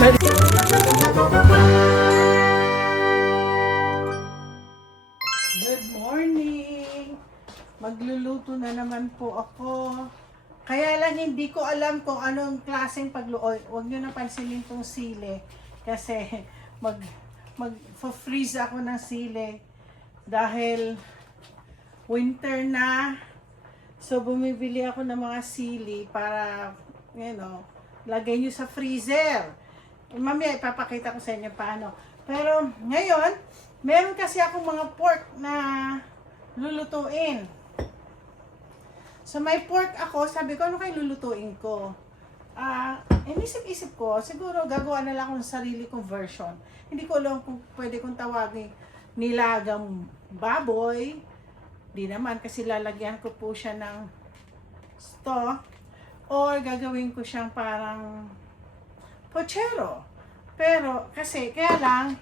Good morning! Magluluto na naman po ako. Kaya lang hindi ko alam kung anong klaseng pagluto. Huwag nyo na pansinin tong sili. Kasi mag-freeze ako ng sili. Dahil winter na. So bumibili ako ng mga sili para, lagay nyo sa freezer. Mamaya ipapakita ko sa inyo paano. Pero ngayon, meron kasi akong mga pork na lulutuin. So may pork ako, sabi ko, ano kayo lulutuin ko? Inisip-isip ko, siguro gagawa na lang ako ng sarili kong version. Hindi ko alam kung pwede kong tawagin nilagang baboy. Di naman, kasi lalagyan ko po siya ng stock. Or gagawin ko siyang parang pochero. Pero, kasi, kaya lang,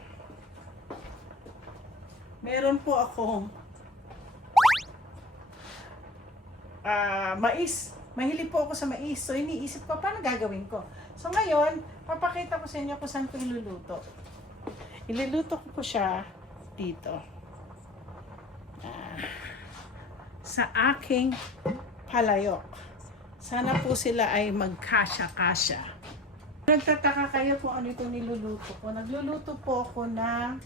meron po akong mais. Mahilig po ako sa mais. So, iniisip ko, paano gagawin ko? So, ngayon, papakita ko sa inyo kung saan ko iluluto. Iluluto ko po siya dito. Sa aking palayok. Sana po sila ay magkasya-kasya. Nagtataka kayo kung ano itong niluluto ko. Nagluluto po ako ng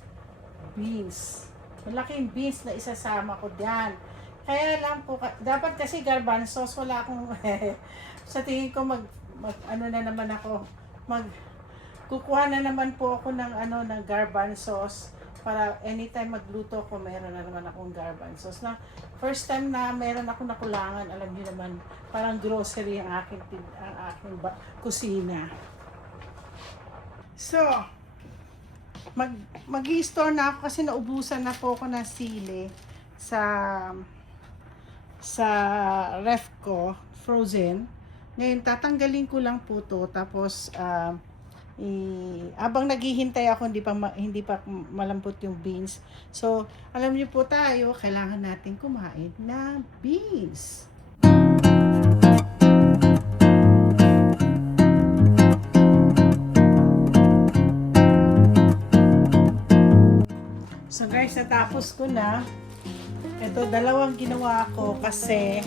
beans. Malaking beans na isasama ko diyan. Kaya lang po, dapat kasi garbanzos, wala akong, sa tingin ko kukuha na naman po ako ng garbanzos para anytime magluto ko, meron na naman akong garbanzos. Na first time na meron ako nakulangan, alam niyo naman, parang grocery ang aking kusina. So, mag-i-store na ako kasi naubusan na po ako ng sili sa ref ko, frozen. Ngayon, tatanggalin ko lang po to. Tapos, habang naghihintay ako, hindi pa malambot yung beans. So, alam niyo po tayo, kailangan natin kumain ng beans. So guys, natapos ko na. Ito, dalawang ginawa ko kasi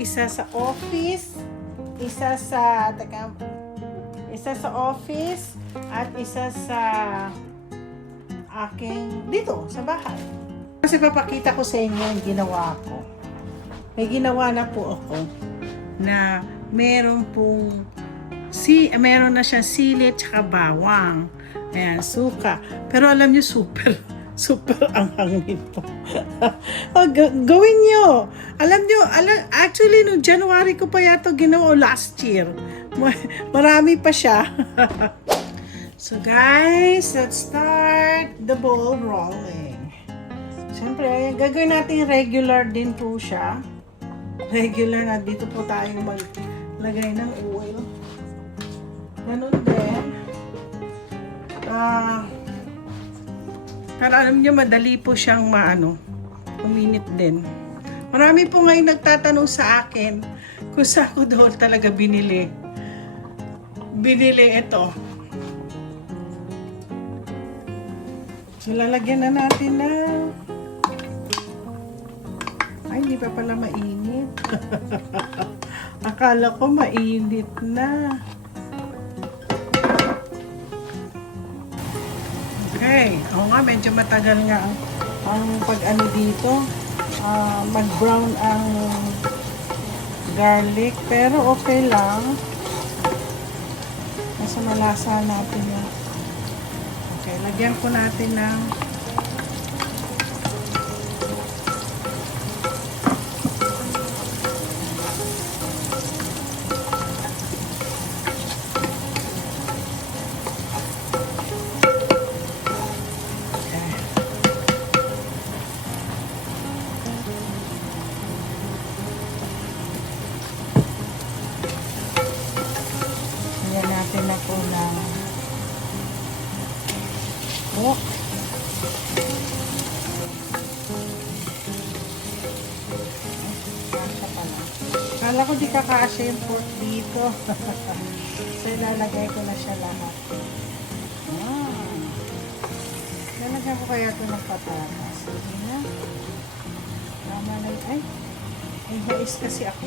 isa sa office, isa sa office at isa sa aking dito sa bahay. Kasi papakita ko sa inyo yung ginawa ko. May ginawa na po ako na meron na siyang sili at saka bawang. Ayan, suka. Pero alam niyo, super anghang nito. Gawin niyo. Alam niyo, actually, no January ko pa yata ginawa last year. Marami pa siya. So guys, let's start the ball rolling. Siyempre, gagawin natin regular din po siya. Regular na dito po tayo maglagay ng oil. Ganun din. Pero alam niyo, madali po siyang uminit din. Marami po ngayon nagtatanong sa akin kung saan ko daw talaga binili ito. So, lalagyan na natin na hindi pa pala mainit. Akala ko mainit na. Okay. Oo nga, medyo matagal nga ang pag-ano dito. Mag-brown ang garlic. Pero okay lang. Nasa malasa natin yan. Okay, lagyan ko natin ng natin na po ng pork. Kala ko di kakasya yung pork dito. So, ilalagay ko na siya lahat. Ah. Lalagyan ko kaya ito ng patatas. Sige na. Tama na. Ay, may mais kasi ako.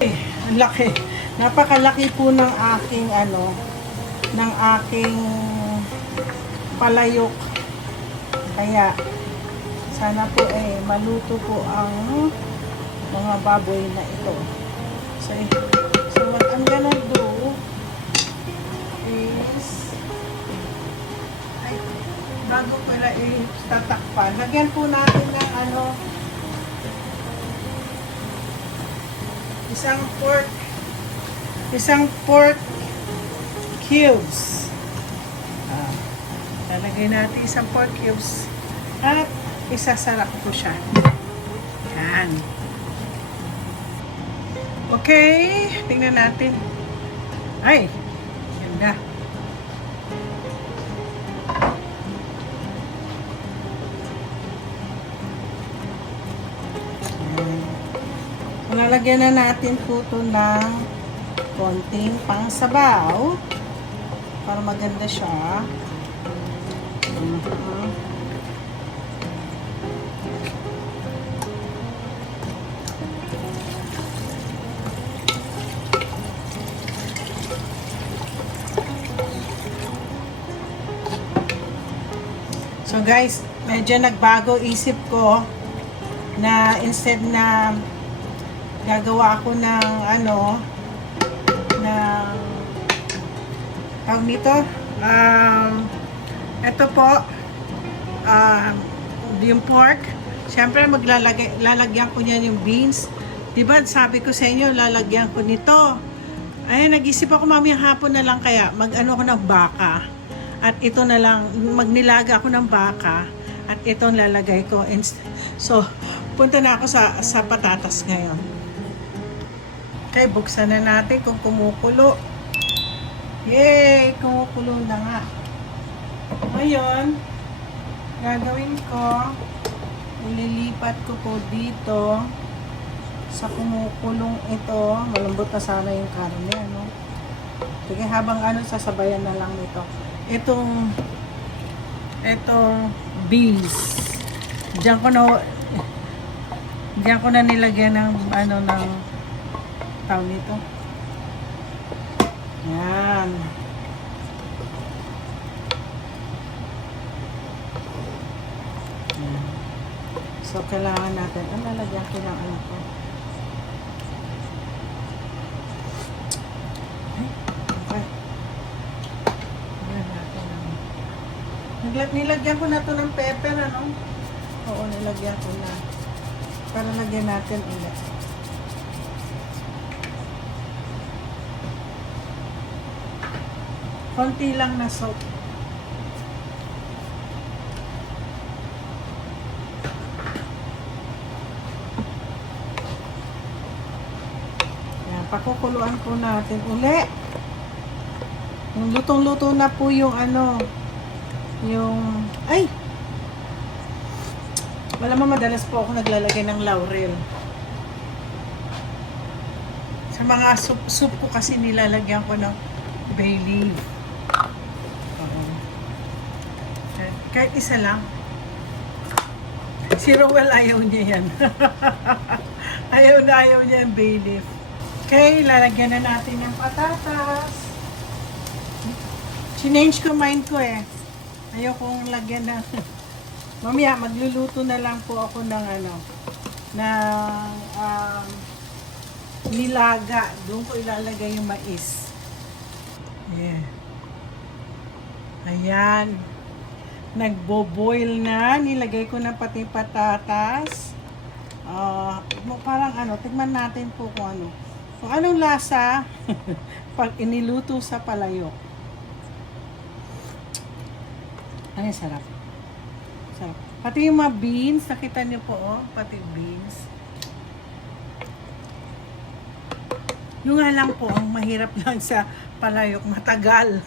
Ay, ang laki. Napakalaki po ng aking ng aking palayok. Kaya, sana po maluto po ang mga baboy na ito. So what I'm gonna do is, bago pala tatakpan, lagyan po natin ng isang pork cubes. Lalagay natin isang pork cubes at isasarap ko siya. Yan. Okay, tingnan natin. Ay, ganda. Lalagyan na natin po ito ng konting pangsabaw para maganda siya. So guys, medyo nagbago isip ko na instead na gagawa ako ng tawag nito, ito po, yung pork, syempre lalagyan ko niyan yung beans. Diba sabi ko sa inyo, lalagyan ko nito. Ay, nag-isip ako mamayang hapon na lang kaya mag-ano ko ng baka. At ito na lang, magnilaga ako ng baka. At ito lalagay ko. So, punta na ako sa patatas ngayon. Okay, buksan na natin kung kumukulo. Yay! Kumukulo na nga. Ngayon, gagawin ko, ililipat ko po dito sa kumukulong ito. Malambot na sana yung karne, ano? Sige, habang sasabayan na lang nito. Itong beans. Diyan ko na nilagyan ng ng tawag nito. Yan. So, kailangan natin, lalagyan ko ng ko. Okay. Nilagyan ko na to ng pepper, Oo, nilagyan ko na. Para lagyan natin ulit. Konti lang na salt. Yan, pakukuluan po natin uli. Yung lutong-luto na po yung ay! Wala madalas po ako naglalagay ng laurel. Sa mga soup ko kasi nilalagyan ko ng bay leaf. Kahit isa lang. Si Rowell ayaw niya yan. ayaw niya yung bay leaf. Okay, lalagyan na natin yung patatas. Change ko mind ko Ayaw kong lagyan ng mamaya magluluto na lang po ako ng nilaga. Doon ko ilalagay yung mais. Yeah. Ayan. Nagbo-boil na. Nilagay ko na pati patatas. Parang tignan natin po kung kung anong lasa pag iniluto sa palayok. Ay, sarap. Sarap. Pati yung mga beans, nakita niyo po, pati beans. Yung nga lang po, ang mahirap lang sa palayok, matagal.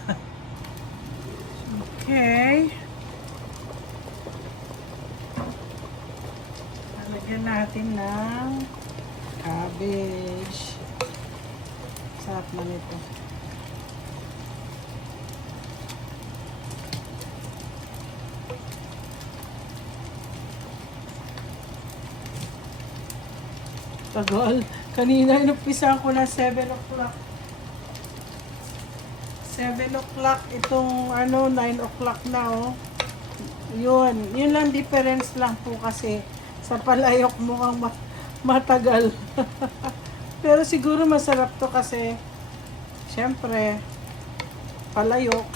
Okay. Lagyan natin ng cabbage. Sarap na nito. Tagal. Kanina inumpisahan ko na 7 o'clock. 7 o'clock. Itong 9 o'clock na oh. Yun. Yun lang difference lang po kasi sa palayok mukhang matagal. Pero siguro masarap to kasi syempre palayok.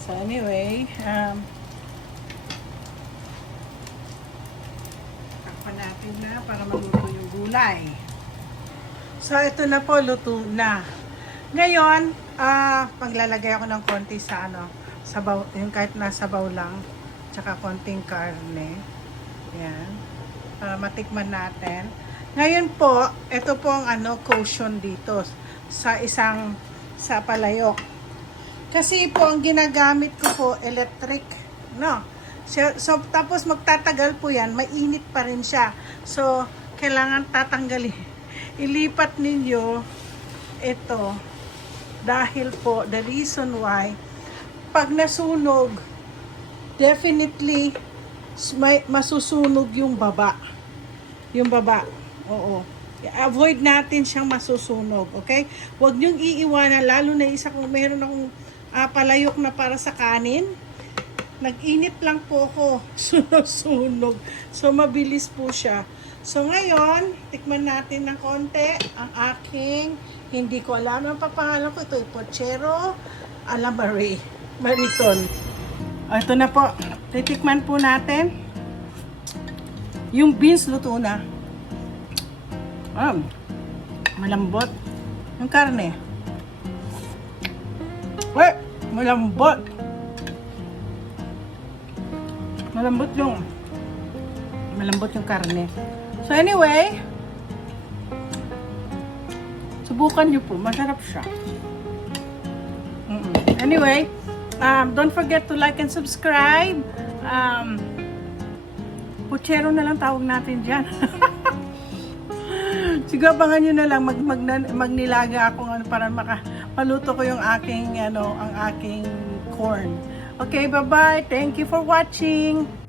So anyway, takpan natin na para maluto yung gulay. So ito na po, luto na. Ngayon, paglalagay ako ng konti sa sabaw, yung kahit nasa sabaw lang, tsaka konting karne. Yan. Para matikman natin. Ngayon po, ito po ang caution dito sa palayok. Kasi po ang ginagamit ko po electric, no? So tapos magtatagal po 'yan, mainit pa rin siya. So kailangan tatanggalin. Ilipat ninyo ito dahil po the reason why pag nasunog definitely masusunog yung baba. Yung baba. Oo. Avoid natin siyang masusunog, okay? Huwag niyong iiwanan, lalo na isa kung meron akong palayok na para sa kanin. Nag-init lang po ako, sunog. So, mabilis po siya. So, ngayon, tikman natin ng konti ang aking, hindi ko alam ang papangalan ko. Ito, pochero ala Mariton. Ito na po. Titikman po natin. Yung beans luto na. Malambot. Yung karne. Malambot. Malambot yung karne. So anyway, subukan nyo po. Masarap siya. Anyway, don't forget to like and subscribe. Puchero na lang tawag natin dyan. Siguro abangan nyo na lang magnilaga ako para maluto ko yung aking ang aking corn. Okay, bye-bye. Thank you for watching.